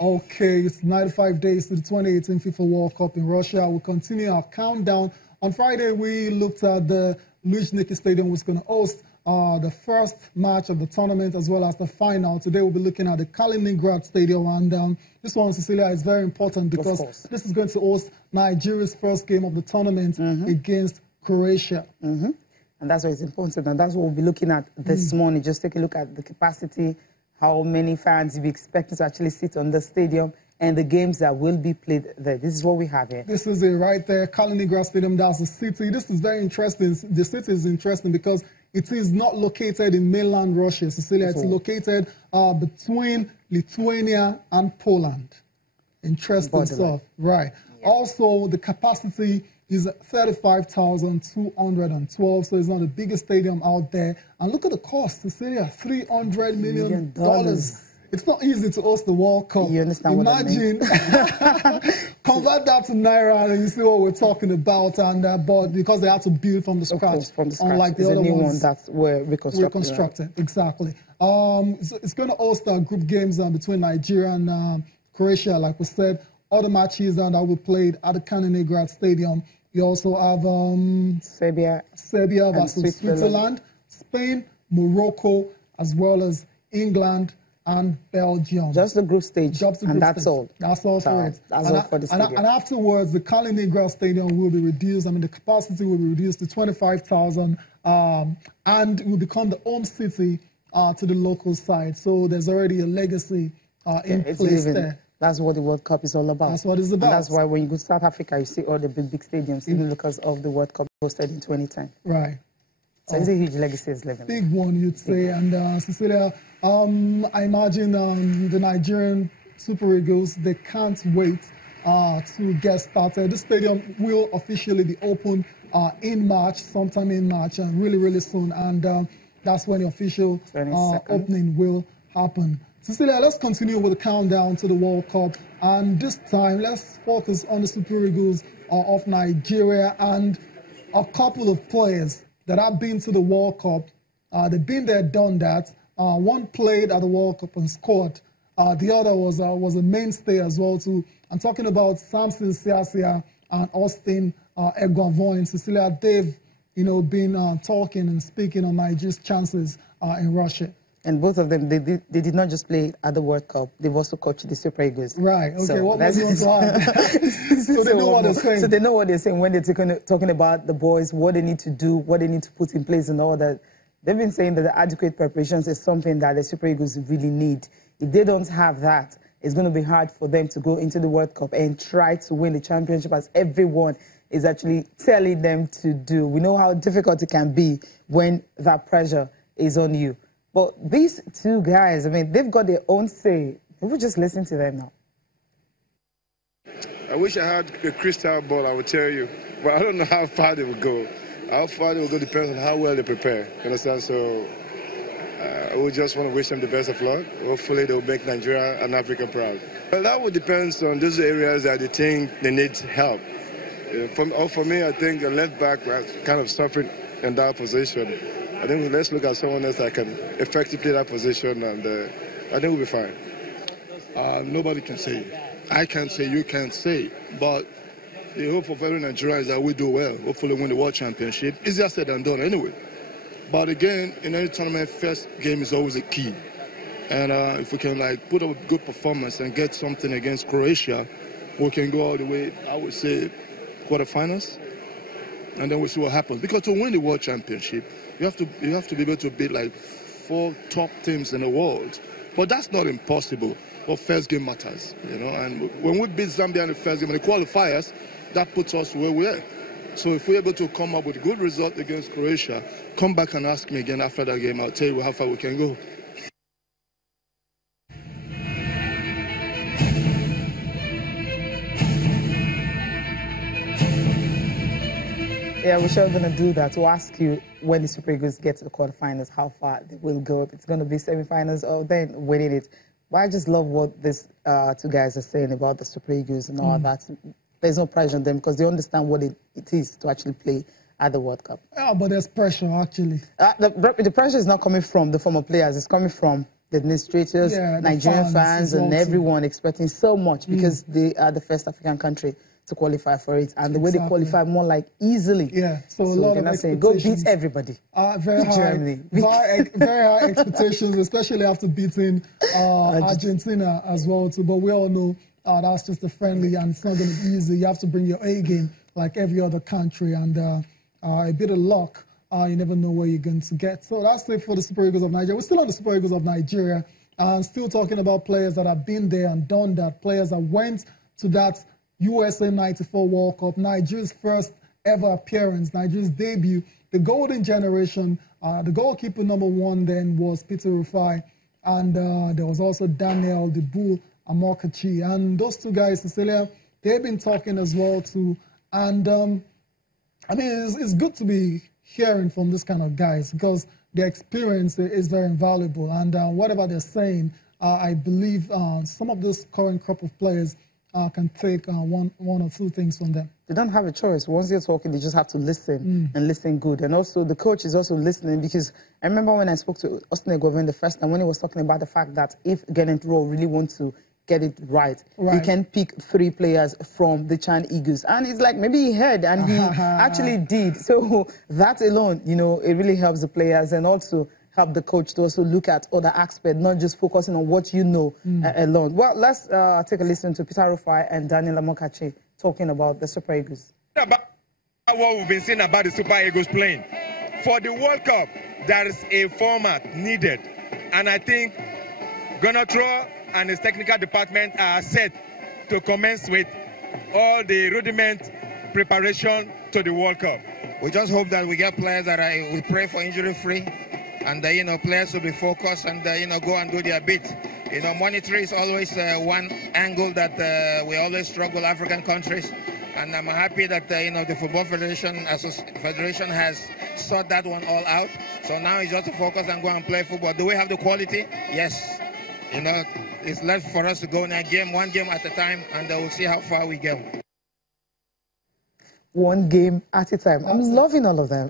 Okay, it's 95 days to the 2018 FIFA World Cup in Russia. We'll continue our countdown. On Friday, we looked at the Luzhniki Stadium, which is going to host the first match of the tournament as well as the final. Today, we'll be looking at the Kaliningrad Stadium. And this one, Cecilia, is very important because this is going to host Nigeria's first game of the tournament against Croatia. And that's why it's important. And that's what we'll be looking at this morning. Just take a look at the capacity, how many fans we expect to actually sit on the stadium, and the games that will be played there. This is what we have here. This is it right there, Kaliningrad Stadium. That's the city. This is very interesting. The city is interesting because it is not located in mainland Russia, Cecilia. It's located between Lithuania and Poland. Interesting stuff. Right. Yeah. Also, the capacity is 35,212, so it's not the biggest stadium out there. And look at the cost, Cecilia, $300 million. It's not easy to host the World Cup. You understand Imagine, what that means? Convert that to Naira and you see what we're talking about. And but because they had to build from the scratch, unlike the other ones that were reconstructed. Exactly. So it's going to host group games between Nigeria and Croatia, like we said. Other matches that will be played at the Kaliningrad Stadium. You also have Serbia versus Switzerland, Spain, Morocco, as well as England and Belgium. Just the group stage, and that's all. That's all for it. That's all for the stadium. And afterwards, the Kaliningrad Stadium will be reduced. I mean, the capacity will be reduced to 25,000, and it will become the home city to the local side. So there's already a legacy in place there. That's what the World Cup is all about. That's what it's about. And that's why when you go to South Africa, you see all the big stadiums, even because of the World Cup hosted in 2010. Right. So it's a huge legacy is living. Big one, you'd say. And Cecilia, I imagine the Nigerian Super Eagles, they can't wait to get started. The stadium will officially be open in March, sometime in March, and really soon. And that's when the official opening will happen. Cecilia, let's continue with the countdown to the World Cup. And this time, let's focus on the Super Eagles of Nigeria and a couple of players that have been to the World Cup. They've been there, done that. One played at the World Cup and scored. The other was a mainstay as well, too. I'm talking about Samson Siasia and Austin Eguavoin. Cecilia, they've been talking and speaking on Nigeria's chances in Russia. And both of them, they did not just play at the World Cup, they've also coached the Super Eagles. Right, okay, so what was you want to add? So they know what they're saying. So they know what they're saying when they're talking about the boys, what they need to do, what they need to put in place and all that. They've been saying that the adequate preparations is something that the Super Eagles really need. If they don't have that, it's going to be hard for them to go into the World Cup and try to win the championship as everyone is actually telling them to do. We know how difficult it can be when that pressure is on you. But these two guys, I mean, they've got their own say. We'll just listen to them now. I wish I had a crystal ball, I would tell you. But I don't know how far they will go. How far they will go depends on how well they prepare. You understand? So I would just want to wish them the best of luck. Hopefully they'll make Nigeria and Africa proud. Well, that would depend on those areas that they think they need help. For me, I think a left back was kind of suffering in that position. I think let's look at someone else that can effectively play that position, and I think we'll be fine. Nobody can say. I can't say, you can't say. But the hope of every Nigerian is that we do well. Hopefully win the World Championship. Easier said than done anyway. But again, in any tournament, first game is always a key. And if we can put up a good performance and get something against Croatia, we can go all the way, I would say, quarterfinals. And then we'll see what happens. Because to win the World Championship, you have to be able to beat 4 top teams in the world. But that's not impossible. But first game matters, And when we beat Zambia in the first game and the qualifiers, that puts us where we are. So if we're able to come up with a good result against Croatia, come back and ask me again after that game. I'll tell you how far we can go. Yeah, we're sure going to do that. We'll ask you when the Super Eagles get to the quarterfinals, how far they will go. If it's going to be semifinals or then winning it. But I just love what these two guys are saying about the Super Eagles and all that. There's no pressure on them because they understand what it is to actually play at the World Cup. Yeah, but there's pressure, actually. The pressure is not coming from the former players. It's coming from the administrators, Nigerian fans and everyone expecting so much because they are the first African country to qualify for it, and the way they qualify more like easily. Yeah, so a lot of expectations. Go beat everybody. Very high, Germany. very high expectations, especially after beating Argentina as well too. But we all know that's just a friendly, and it's not going to be easy. You have to bring your A game like every other country, and a bit of luck. You never know where you're going to get. So that's it for the Super Eagles of Nigeria. We're still on the Super Eagles of Nigeria, and still talking about players that have been there and done that, players that went to that USA 94 World Cup, Nigeria's first ever appearance, Nigeria's debut, the golden generation. The goalkeeper #1 then was Pt.1, and there was also Daniel the Bull Amokachi. And those two guys, Cecilia, they've been talking as well too. And I mean, it's good to be hearing from this kind of guys because their experience is very invaluable. And whatever they're saying, I believe some of this current crop of players can take one or two things from them. They don't have a choice. Once they're talking, they just have to listen and listen good. And also, the coach is also listening because I remember when I spoke to Austin Egoven the first time when he was talking about the fact that if Gennett Rowe really wants to get it right, he can pick 3 players from the Chan Eagles. And it's like maybe he heard and he actually did. So that alone, you know, it really helps the players and also help the coach to also look at other aspects, not just focusing on what you know alone. Well, let's take a listen to Peter Rufai and Daniel Amokachi talking about the Super Eagles. About what we've been saying about the Super Eagles playing. For the World Cup, there is a format needed. And I think Gunnar Troll and his technical department are set to commence with all the rudiment preparation to the World Cup. We just hope that we get players that we pray for injury-free. And, you know, players will be focused and, you know, go and do their bit. You know, monetary is always one angle that we always struggle, African countries. And I'm happy that, you know, the Football Federation has sorted that one all out. So now it's just to focus and go and play football. Do we have the quality? Yes. You know, it's left for us to go in a game, one game at a time, and we'll see how far we go. One game at a time. I'm loving all of them.